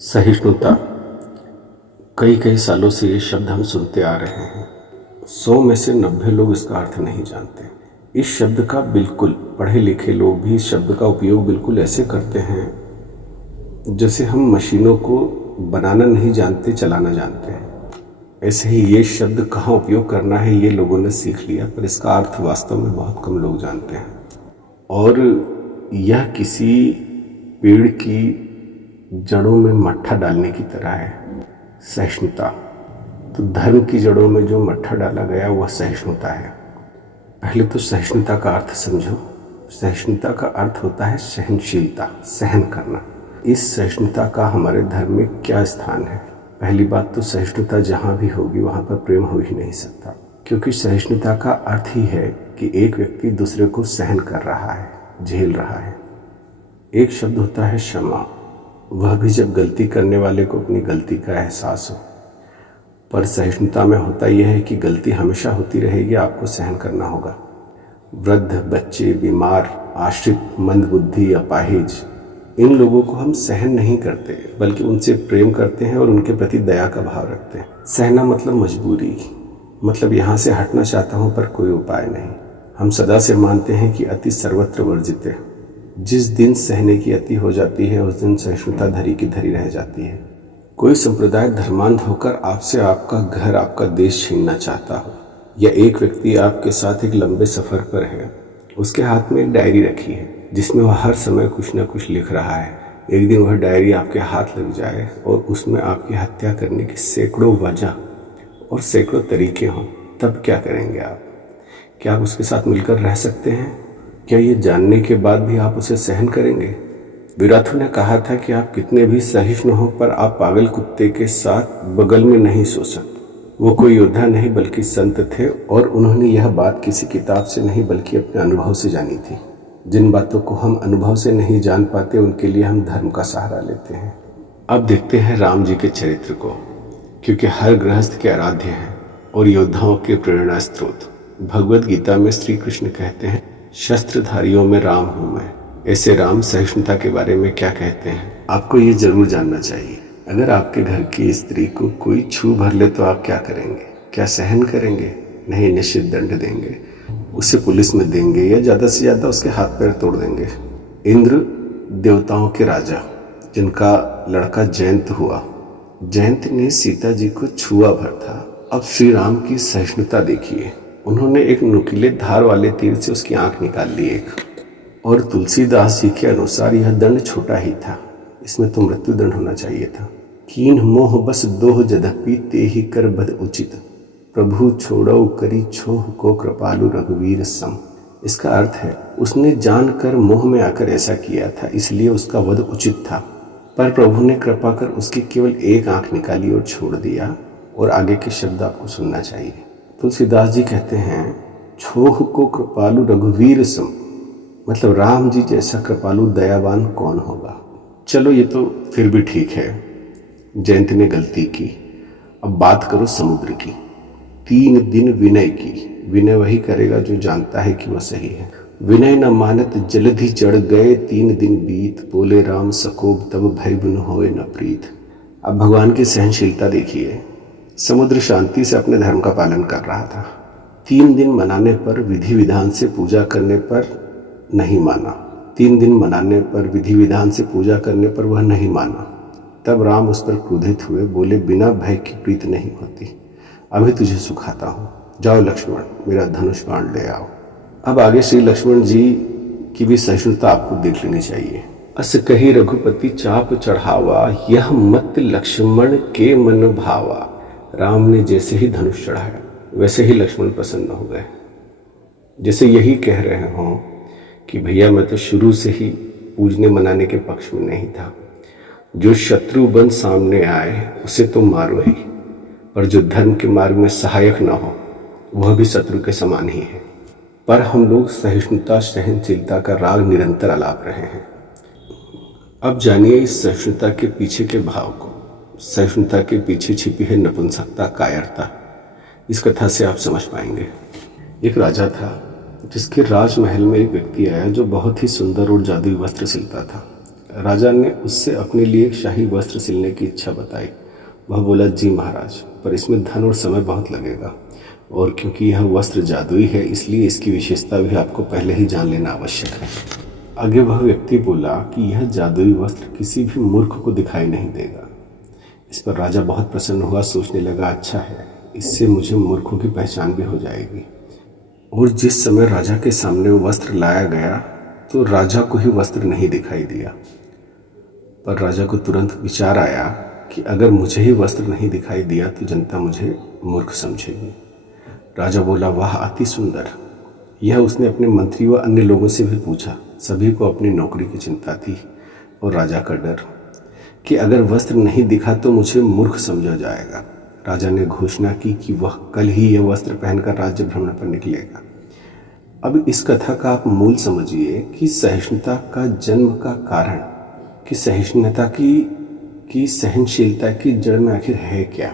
सहिष्णुता। कई कई सालों से ये शब्द हम सुनते आ रहे हैं। 100 में से 90 लोग इसका अर्थ नहीं जानते। इस शब्द का बिल्कुल पढ़े लिखे लोग भी इस शब्द का उपयोग बिल्कुल ऐसे करते हैं जैसे हम मशीनों को बनाना नहीं जानते, चलाना जानते हैं। ऐसे ही ये शब्द कहाँ उपयोग करना है ये लोगों ने सीख लिया, पर इसका अर्थ वास्तव में बहुत कम लोग जानते हैं। और यह किसी पेड़ की जड़ों में मट्ठा डालने की तरह है। सहिष्णुता, तो धर्म की जड़ों में जो मट्ठा डाला गया वह सहिष्णुता है। पहले तो सहिष्णुता का अर्थ समझो। सहिष्णुता का अर्थ होता है सहनशीलता, सहन करना। इस सहिष्णुता का हमारे धर्म में क्या स्थान है? पहली बात तो सहिष्णुता जहाँ भी होगी वहाँ पर प्रेम हो ही नहीं सकता, क्योंकि सहिष्णुता का अर्थ ही है कि एक व्यक्ति दूसरे को सहन कर रहा है, झेल रहा है। एक शब्द होता है क्षमा, वह भी जब गलती करने वाले को अपनी गलती का एहसास हो। पर सहिष्णुता में होता यह है कि गलती हमेशा होती रहेगी, आपको सहन करना होगा। वृद्ध, बच्चे, बीमार, आश्रित, मंदबुद्धि, अपाहिज, इन लोगों को हम सहन नहीं करते, बल्कि उनसे प्रेम करते हैं और उनके प्रति दया का भाव रखते हैं। सहना मतलब मजबूरी, मतलब यहाँ से हटना चाहता हूँ पर कोई उपाय नहीं। हम सदा से मानते हैं कि अति सर्वत्र वर्जित है। जिस दिन सहने की अति हो जाती है उस दिन सहिष्णुता धरी की धरी रह जाती है। कोई संप्रदाय धर्मांध होकर आपसे आपका घर, आपका देश छीनना चाहता हो, या एक व्यक्ति आपके साथ एक लंबे सफ़र पर है, उसके हाथ में एक डायरी रखी है जिसमें वह हर समय कुछ न कुछ लिख रहा है। एक दिन वह डायरी आपके हाथ लग जाए और उसमें आपकी हत्या करने की सैकड़ों वजह और सैकड़ों तरीके हों, तब क्या करेंगे आप? क्या आप उसके साथ मिलकर रह सकते हैं? क्या ये जानने के बाद भी आप उसे सहन करेंगे? विराथू ने कहा था कि आप कितने भी सहिष्णु हो पर आप पागल कुत्ते के साथ बगल में नहीं सो सकते। वो कोई योद्धा नहीं बल्कि संत थे, और उन्होंने यह बात किसी किताब से नहीं बल्कि अपने अनुभव से जानी थी। जिन बातों को हम अनुभव से नहीं जान पाते उनके लिए हम धर्म का सहारा लेते हैं। अब देखते हैं राम जी के चरित्र को, क्योंकि हर गृहस्थ के आराध्य हैं और योद्धाओं के प्रेरणा स्रोत। भगवद गीता में श्री कृष्ण कहते हैं, शस्त्रधारियों में राम हूँ मैं। ऐसे राम सहिष्णुता के बारे में क्या कहते हैं, आपको ये जरूर जानना चाहिए। अगर आपके घर की स्त्री को कोई छू भर ले तो आप क्या करेंगे? क्या सहन करेंगे? नहीं, निश्चित दंड देंगे, उसे पुलिस में देंगे या ज़्यादा से ज़्यादा उसके हाथ पैर तोड़ देंगे। इंद्र देवताओं के राजा, जिनका लड़का जयंत हुआ, जयंत ने सीता जी को छुआ भर था। अब श्री राम की सहिष्णुता देखिए। उन्होंने एक नुकीले धार वाले तीर से उसकी आंख निकाल ली एक। और तुलसीदास जी के अनुसार यह दंड छोटा ही था, इसमें तो मृत्यु दंड होना चाहिए था। कीन मोह बस दोह जदपि ते ही कर बद उचित, प्रभु छोड़ो करी छोह को कृपालु रघुवीर सम। इसका अर्थ है उसने जानकर मोह में आकर ऐसा किया था, इसलिए उसका वध उचित था, पर प्रभु ने कृपा कर उसकी केवल एक आंख निकाली और छोड़ दिया। और आगे के शब्द आपको सुनना चाहिए। तुलसीदास जी कहते हैं, छोह को कृपालु रघुवीर सम, मतलब राम जी जैसा कृपालु दयावान कौन होगा। चलो ये तो फिर भी ठीक है, जयंत ने गलती की। अब बात करो समुद्र की। 3 दिन विनय की। विनय वही करेगा जो जानता है कि वह सही है। विनय न मानत जलधि चढ़ गए 3 दिन बीत, बोले राम सकोब तब भय बिन होए न प्रीत। अब भगवान की सहनशीलता देखिए। समुद्र शांति से अपने धर्म का पालन कर रहा था। 3 दिन मनाने पर, विधि विधान से पूजा करने पर नहीं माना। 3 दिन मनाने पर, विधि विधान से पूजा करने पर वह नहीं माना। तब राम उस पर क्रोधित हुए, बोले बिना भय की प्रीत नहीं होती, अभी तुझे सुखाता हूँ। जाओ लक्ष्मण, मेरा धनुष बाण ले आओ। अब आगे श्री लक्ष्मण जी की भी सहिष्णुता आपको देख लेनी चाहिए। अस कही रघुपति चाप चढ़ावा, यह मत लक्ष्मण के मन भावा। राम ने जैसे ही धनुष चढ़ाया वैसे ही लक्ष्मण प्रसन्न हो गए, जैसे यही कह रहे हों कि भैया मैं तो शुरू से ही पूजने मनाने के पक्ष में नहीं था। जो शत्रु बन सामने आए उसे तो मारो ही, पर जो धर्म के मार्ग में सहायक न हो वह भी शत्रु के समान ही है। पर हम लोग सहिष्णुता, सहनशीलता का राग निरंतर आलाप रहे हैं। अब जानिए इस सहिष्णुता के पीछे के भाव को। सहिष्णुता के पीछे छिपी है नपुंसकता, कायरता। इस कथा से आप समझ पाएंगे। एक राजा था जिसके राजमहल में एक व्यक्ति आया जो बहुत ही सुंदर और जादुई वस्त्र सिलता था। राजा ने उससे अपने लिए एक शाही वस्त्र सिलने की इच्छा बताई। वह बोला, जी महाराज, पर इसमें धन और समय बहुत लगेगा, और क्योंकि यह वस्त्र जादुई है इसलिए इसकी विशेषता भी आपको पहले ही जान लेना आवश्यक है। आगे वह व्यक्ति बोला कि यह जादुई वस्त्र किसी भी मूर्ख को दिखाई नहीं देगा। इस पर राजा बहुत प्रसन्न हुआ, सोचने लगा, अच्छा है, इससे मुझे मूर्खों की पहचान भी हो जाएगी। और जिस समय राजा के सामने वो वस्त्र लाया गया तो राजा को ही वस्त्र नहीं दिखाई दिया, पर राजा को तुरंत विचार आया कि अगर मुझे ही वस्त्र नहीं दिखाई दिया तो जनता मुझे मूर्ख समझेगी। राजा बोला, वाह, अति सुंदर। यह उसने अपने मंत्री व अन्य लोगों से भी पूछा। सभी को अपनी नौकरी की चिंता थी और राजा का डर कि अगर वस्त्र नहीं दिखा तो मुझे मूर्ख समझा जाएगा। राजा ने घोषणा की कि वह कल ही यह वस्त्र पहनकर राज्य भ्रमण पर निकलेगा। अब इस कथा का आप मूल समझिए कि सहिष्णुता का जन्म का कारण, कि सहिष्णुता की सहनशीलता की जड़ में आखिर है क्या।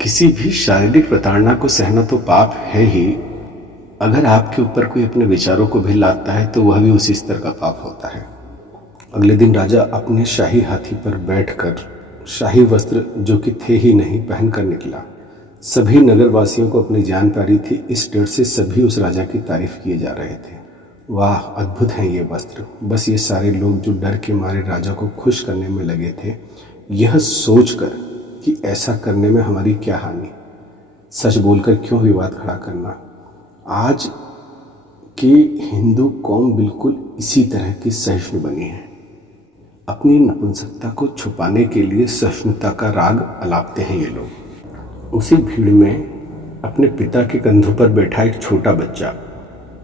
किसी भी शारीरिक प्रताड़ना को सहना तो पाप है ही, अगर आपके ऊपर कोई अपने विचारों को भी लादता है तो वह भी उसी स्तर का पाप होता है। अगले दिन राजा अपने शाही हाथी पर बैठकर शाही वस्त्र, जो कि थे ही नहीं, पहनकर निकला। सभी नगरवासियों को अपनी जान प्यारी थी, इस डर से सभी उस राजा की तारीफ किए जा रहे थे। वाह, अद्भुत हैं ये वस्त्र। बस ये सारे लोग जो डर के मारे राजा को खुश करने में लगे थे, यह सोचकर कि ऐसा करने में हमारी क्या हानि, सच बोलकर क्यों विवाद खड़ा करना। आज की हिंदू कौम बिल्कुल इसी तरह की सहिष्णु बनी है। अपनी नपुंसकता को छुपाने के लिए सहिष्णुता का राग अलापते हैं ये लोग। उसी भीड़ में अपने पिता के कंधों पर बैठा एक छोटा बच्चा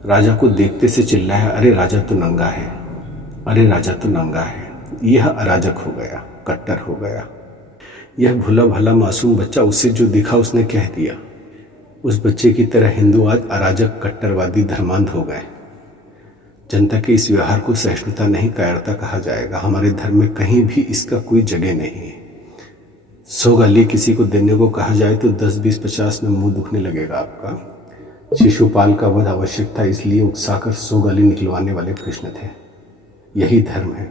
राजा को देखते से चिल्लाया, अरे राजा तो नंगा है, अरे राजा तो नंगा है। यह अराजक हो गया, कट्टर हो गया। यह भूला भला मासूम बच्चा, उसे जो दिखा उसने कह दिया। उस बच्चे की तरह हिंदू आज अराजक, कट्टरवादी, धर्मांध हो गए। जनता के इस व्यवहार को सहिष्णुता नहीं, कायरता कहा जाएगा। हमारे धर्म में कहीं भी इसका कोई जगह नहीं है। 100 गाली किसी को देने को कहा जाए तो 10, 20, 50 में मुंह दुखने लगेगा आपका। शिशुपाल का वध आवश्यक था, इसलिए उकसाकर 100 गाली निकलवाने वाले कृष्ण थे। यही धर्म है।